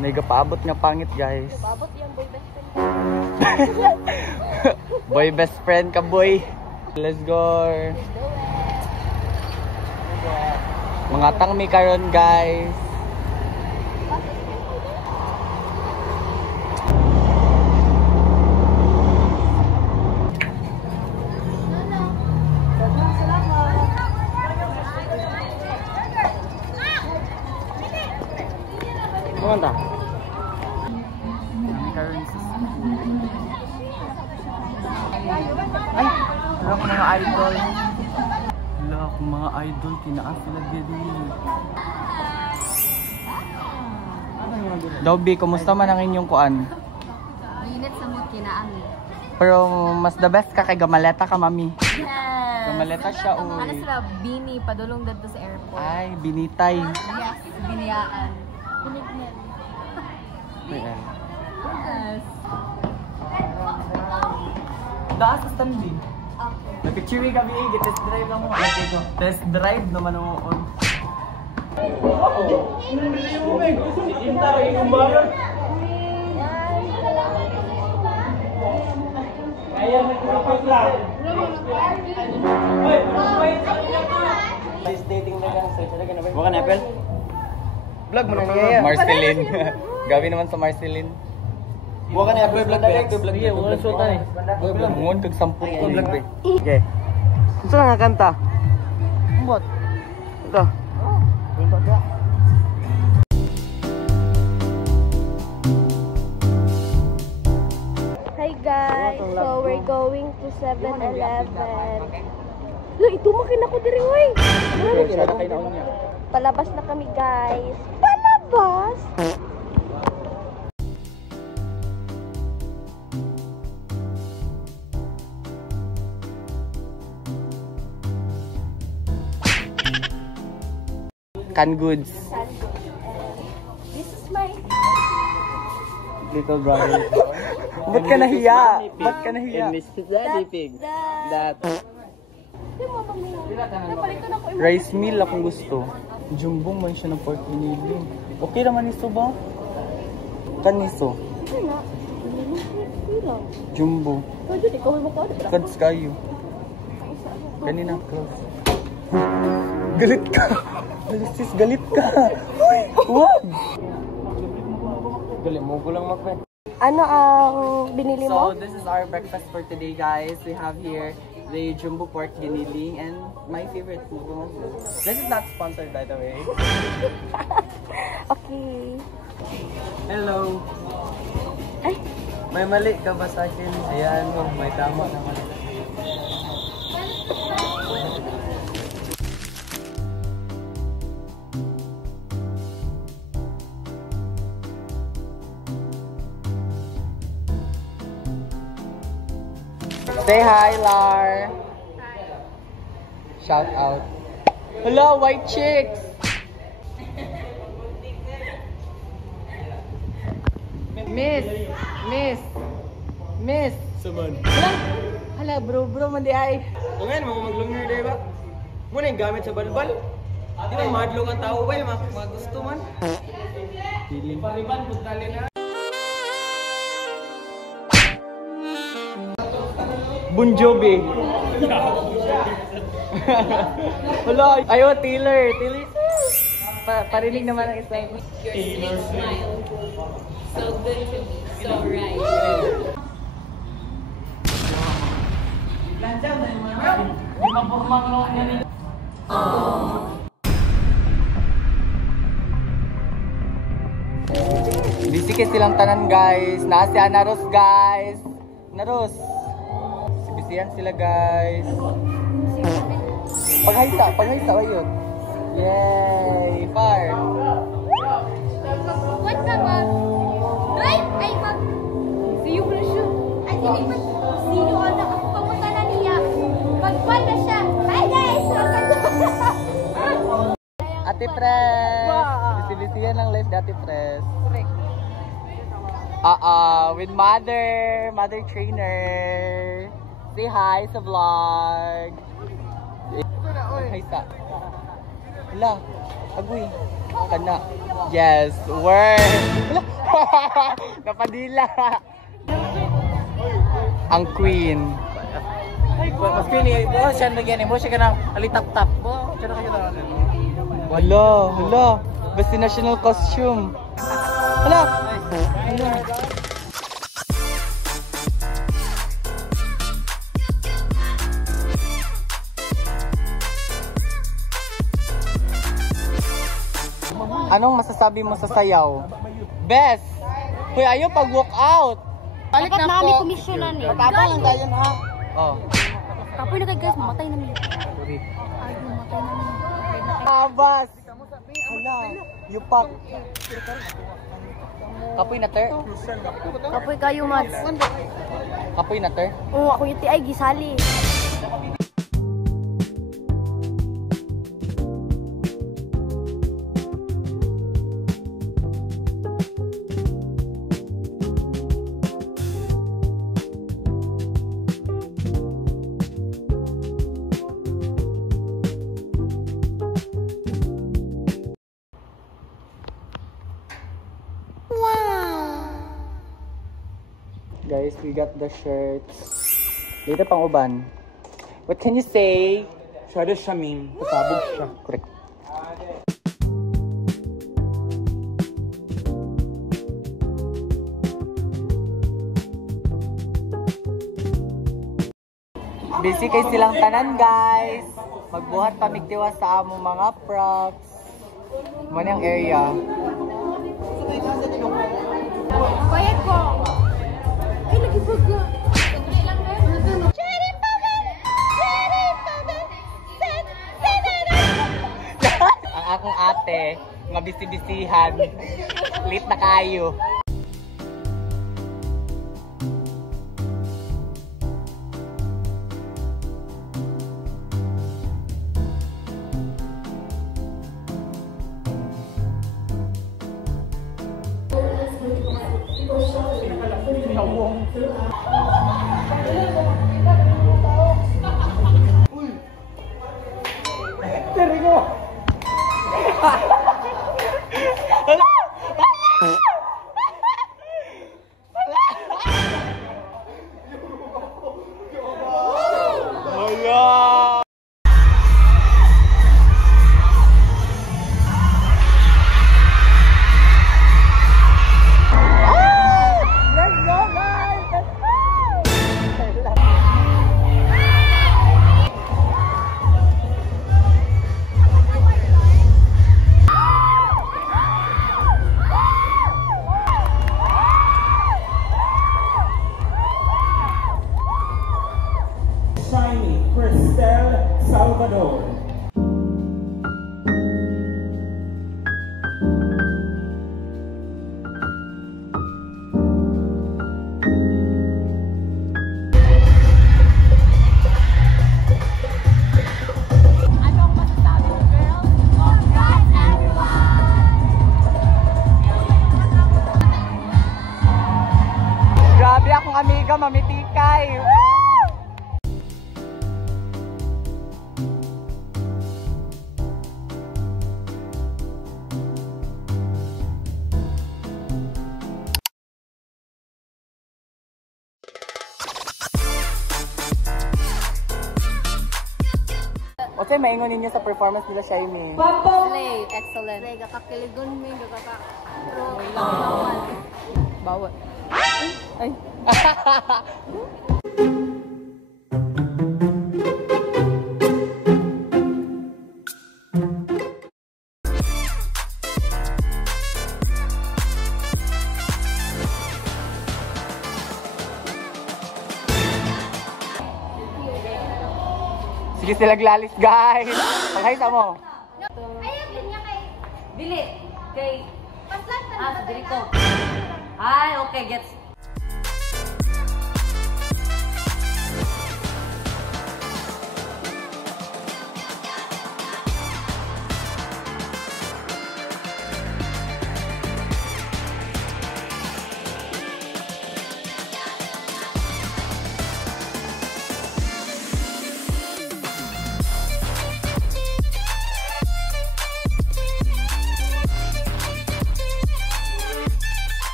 May gapaabot nga pangit, guys. Gapaabot yung boy best friend. Boy best friend ka, boy. Let's go. Mga tangmi karon, guys. Kumanta? Kami karon sa school. Ay! Wala ko mga idol. Wala ko mga idol. Kinaan sila diri. Dobby, kumusta man ang inyong kuan? Init sa mo kinaan. Pero mas the best ka kay Gamaleta ka, mami. Yes! Gamaleta siya, uy. Ano sila? Bini, padulong dito sa airport. Ay, binitay. Yes, biniyaan. Binignan. Ayan. Yes. Daas sa standing. Okay. Nag-picture kami, test drive lang mo. Test drive naman mo. Bukan Apple? Vlog mo na niya. Marceline. Gabi naman sa Marceline. Bukan Apple vlog vlog. Iya, bukan sultan eh. Mungon kag 10 ko vlog be. Okay. Unsa nga kanta? Bot. Ito. Hi guys, so we're going to 7-Eleven. Ito makin ako diri oy. Palabas na kami guys. Palabas? Canned goods. This is my Little brother. Ba't ka nahiya? Ba't ka nahiya? And Miss Daddy Pig. That. Rice meal akong gusto. Jumbong man siya ng pork binili. Okay naman iso ba? Kaniso. Jumbo. Kads kayo. Kanina close. Galit ka. Sis, galit ka. Wag. Galing mo ko lang magpe. Ano ang binili mo? So this is our breakfast for today, guys. We have here the jumbo pork giniling and my favorite mugo. This is not sponsored, by the way. Okay. Hello. Ay, May mali ka ba sa akin? Ayan, may tama naman. Say hi, Lar. Shout out. Hello, white chicks. Miss. Saban. Hala, bro, man di ay. Ngayon, maglungir day ba? Muna yung gamit sa balbal. Di ba madlong ang tao ba? Magusto man. Pariban, puntali na. Bon Jovi. Hello, ayo Taylor. Parinig naman ang isa. Your smile. So good to be so right. Bisikit silang tanan, guys. Naasya Naros, guys. Naros. Sibisiyan sila, guys. Paghaysa ayun. Yay! Far! what ka ba? Right? Ay, mag... See you na siya. Ay, hindi ba? See you on ako pamunta na niya. Magpal na siya. Hi guys! Ate Pres! Bisi-bisiyan lang live ni Ate Pres. With mother trainer. Say hi sa vlog. Hi sa. Hala, agoy. Kana. Yes, word. Hala. Napadila. Ang queen. Mas kini, siya nagyan mo, siya ka nang alitap-tap. Siya na kayo na. Hala, hala. Basta national costume. Hala. Hala. Anong masasabi mo sa sayaw? Best! Hoy, ayaw pag-walk out! Dapat na kami komisyonan eh. Matapang lang tayo ha? Oh. Kapoy na kay guys, mamatay na niya. Sorry. Ay, mamatay na niya. Abas! Hala, yupak. Kapoy na ter? Kapoy kayo, Mads. Kapoy na ter? Oo, ako yung ay gisali. Guys, we got the shirts. Dito pang uban. What can you say? Siya siya meme. Pasabog siya. Correct. Busy kay silang tanan, guys. Magbuhat pamigtiwas sa among mga props. Manang area. Bayad ko. Ay, nagibag. Ang akong ate, mga bisi-bisihan. Late na kayo. Shiny Cristel Salvador. Anong masasabi mo, girl? Congrats, everyone! Grabe akong amiga, mamitikay. Okay, maingon ninyo sa performance nila, Shiny. Slay, excellent. Slay, kakakiligon mo yung Bawal. Ay. Sige sila glalis, guys. Paghay sa mo. Ayaw, ganyan kay... Dili. Kay... Paslan ka Ah, dili ko. Ay, okay, gets.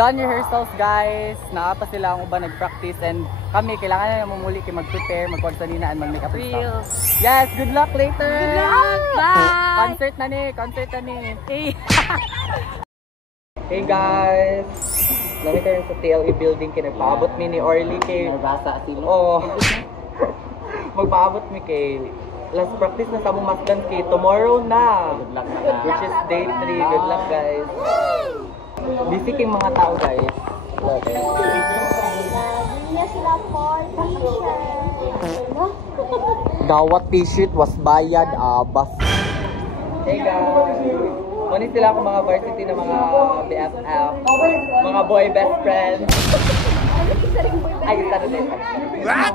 done rehearsals guys. Naa pa sila ang uban nag-practice and kami kailangan na mumuli kay mag-prepare, magkwarsanina and mag-makeup and stuff. Yes, good luck later. Good luck. Bye. Concert na ni. Hey. Hey guys. Nami kayo sa TLE building kay nagpaabot mi ni Orly kay Narbasa sila. Oh. Magpaabot mi kay last practice na sa mong masdan kay tomorrow na. Good luck na. Which is day 3. Good luck guys. Busy kayong mga tao guys. Hindi sila Paul, Dawat t-shirt was bayad abas. Hey guys. Muna sila akong mga varsity na mga BFF. Mga boy best friends. Ay, isa rin. What?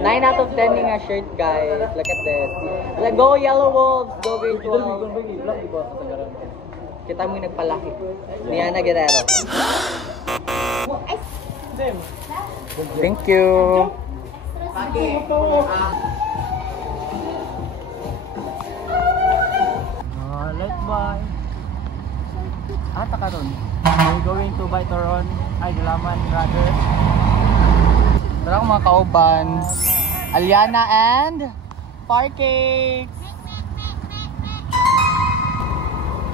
9 out of 10 nga shirt guys. Look at this. Like, go Yellow Wolves! Go Green Wolves! Kita mo yung nagpalaki. Niana Guerrero. Thank you. Let's buy. Taka ron. We're going to buy Toron. Ay, Galaman rather. Tara akong mga kauban. Aliana and Parcakes.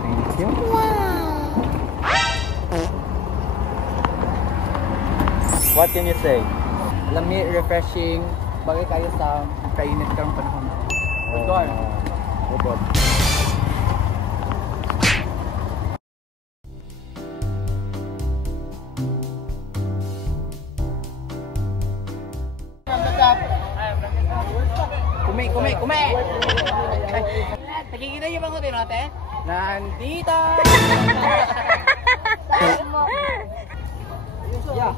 Thank you. What can you say? Lamig, refreshing. Bagay kayo sa kainit kang panahon. Good on. Good on. Kume! Nakikita niyo ba ko din ate? Nandito! Yeah.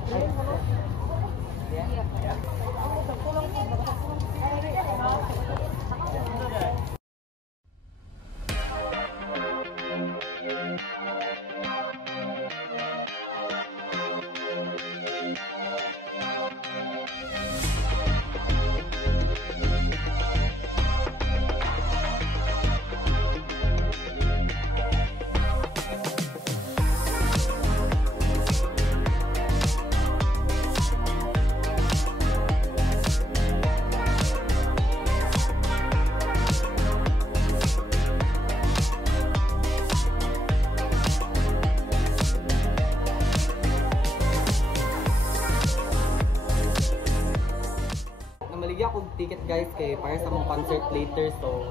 Namaligya akong ticket guys kay para sa mong concert later so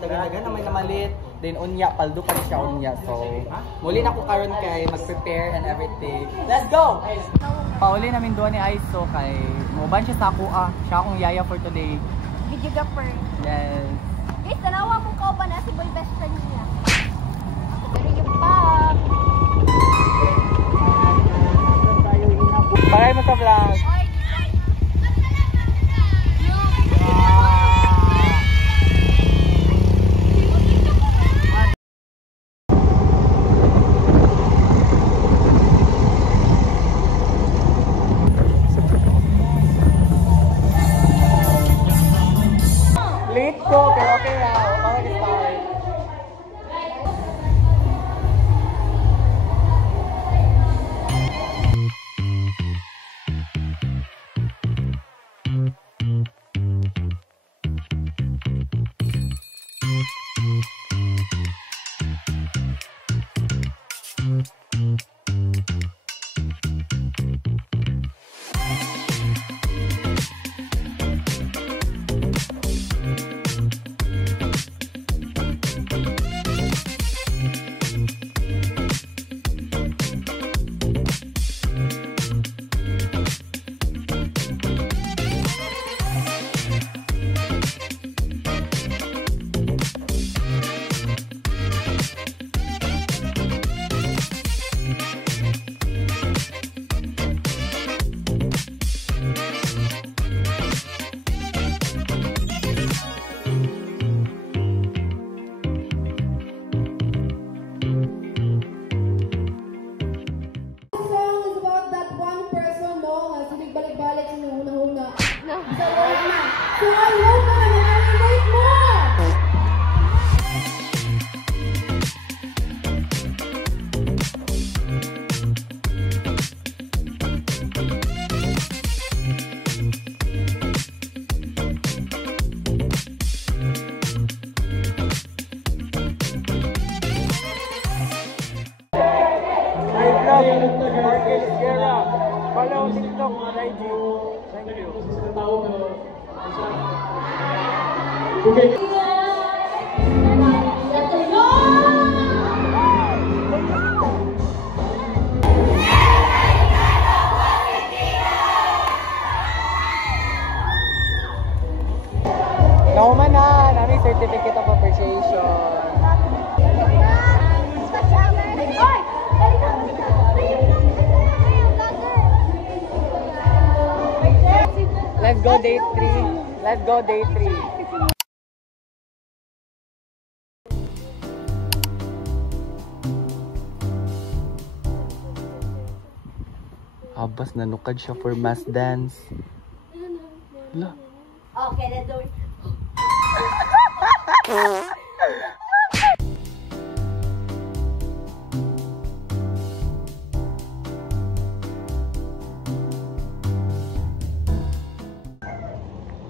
dagan-dagan naman na malit then unya paldo pa siya unya so muli na ko karon kay mag-prepare and everything. Let's go. Pauli namin duha ni Aiso kay moban siya sa ako siya akong yaya for today. Videographer. Yes. Guys, tanawa mo ka ba na si boy best friend niya? Dari yung back. Paray mo sa vlog. Late ko, pero okay lang. Bakit start? Marquez Guerra. Follow TikTok at IG. Thank you. Nauman na, namin certificate of appreciation. Let's go day 3. Let's go day 3. Abas, nanukad siya for mass dance. Hala. Okay, let's do it.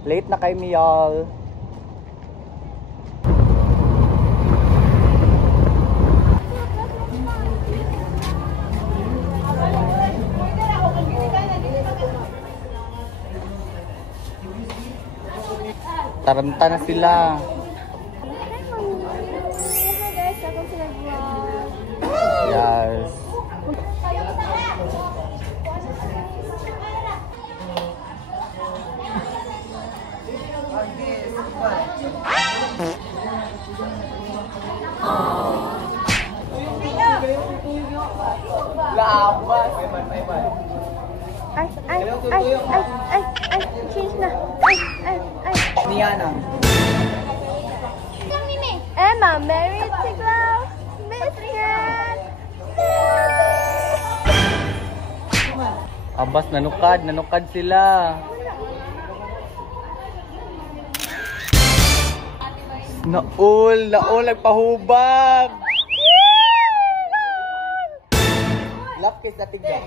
Late na kay Miyal. Taranta na sila. Yes. Labas. Change na. Niana. Emma, Mary Tiglaw, Biscuit. Abas, nanukad sila. Naul, nagpahubag. Lapkis na tigla.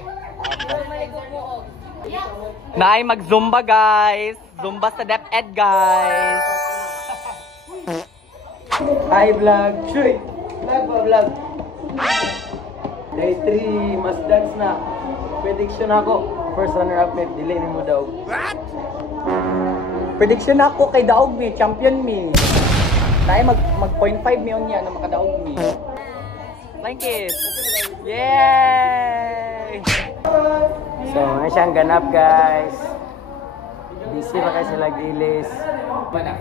Naay mag-zumba guys. Zumba sa DepEd guys. Hi vlog! Shuy! Vlog ba vlog? Day 3, mas dance na. Prediction ako. First runner-up may delay mo daw. What? Prediction ako kay Daog mi, champion mi. Naay mag 0.5 million niya na makadaog mi. Flying kiss. Yay! So, ay siyang ganap guys. Busy pa kayo sila gilis. Mga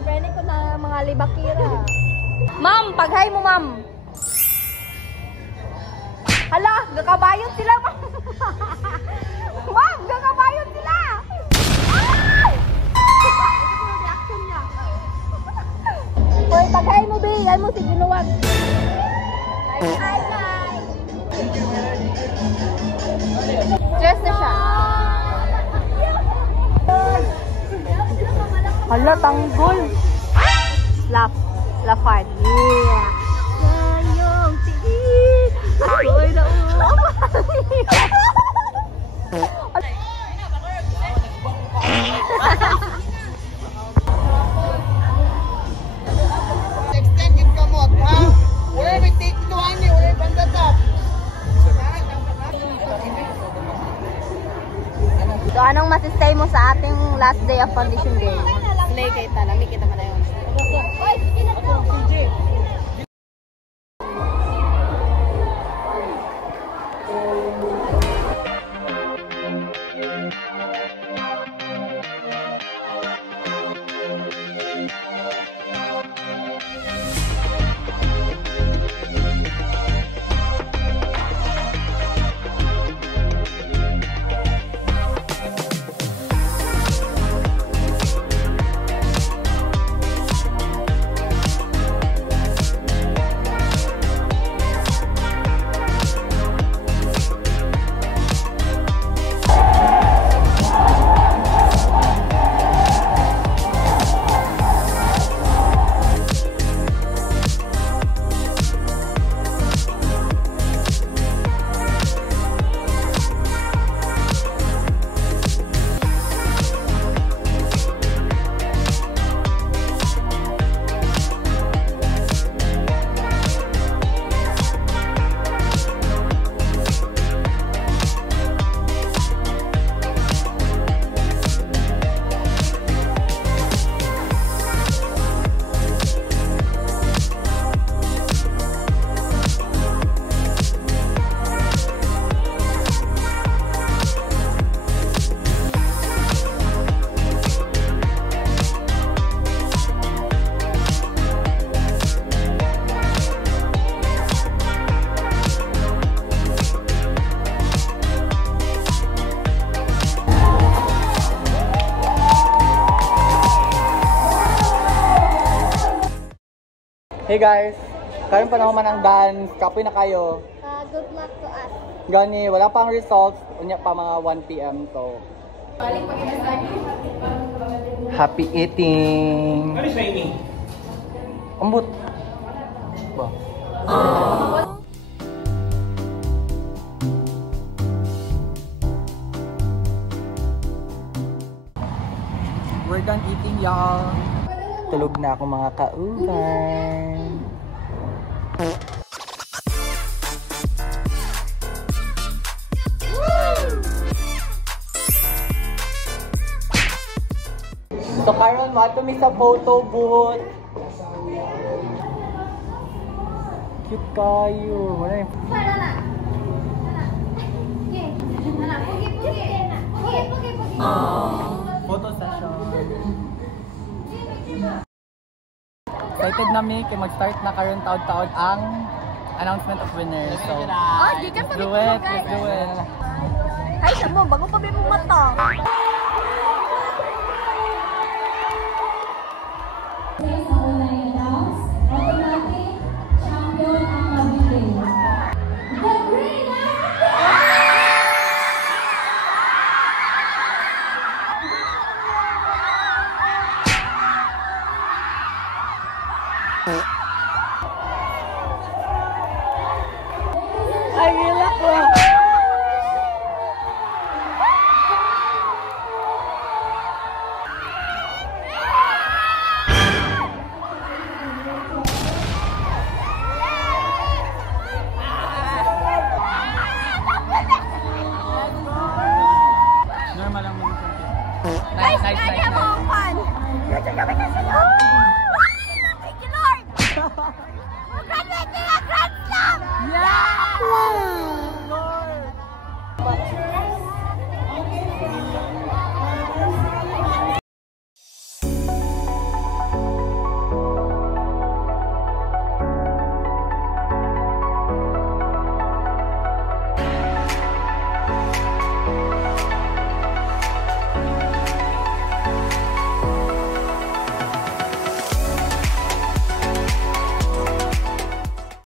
friend ko na mga libakira. Ma'am, paghay mo, ma'am. Hala, gakabayot sila, ma'am. Ma'am, gakabayot sila. Ay! Reaction niya. Hoy, paghay mo, be. Yan mo si Ginuwag. Ay. Stress na siya. Hala, tanggol. Lafard. Yeah. Kayong tiit. Ako'y Extended kamot, ha? Wala may take to ani, wala may pandatap. So, anong masistay mo sa ating last day of condition game? Slay kay Talami, kita mo na yun. Hey guys, karon pa naman ang dance. Kapoy na kayo. Good luck to us. Gani, wala pang results. Unya pa mga 1 p.m. So, happy eating. Ano sa ini? Ambot. Ba. We're done eating, y'all. Tulog na ako mga kauban. So karon mo ato mi sa photo booth. Cute kayo. Wala yung... Para na. Okay. Ana, pugi. Pugi. Photo session. Excited nami kay mag-start na karon taon-taon ang announcement of winners. So, Di ka do it, let's do it. Ay, siya mo, bago pa mo mata. Ay, gila ko! Normal lang mo. Nice. Kaya mo, fun.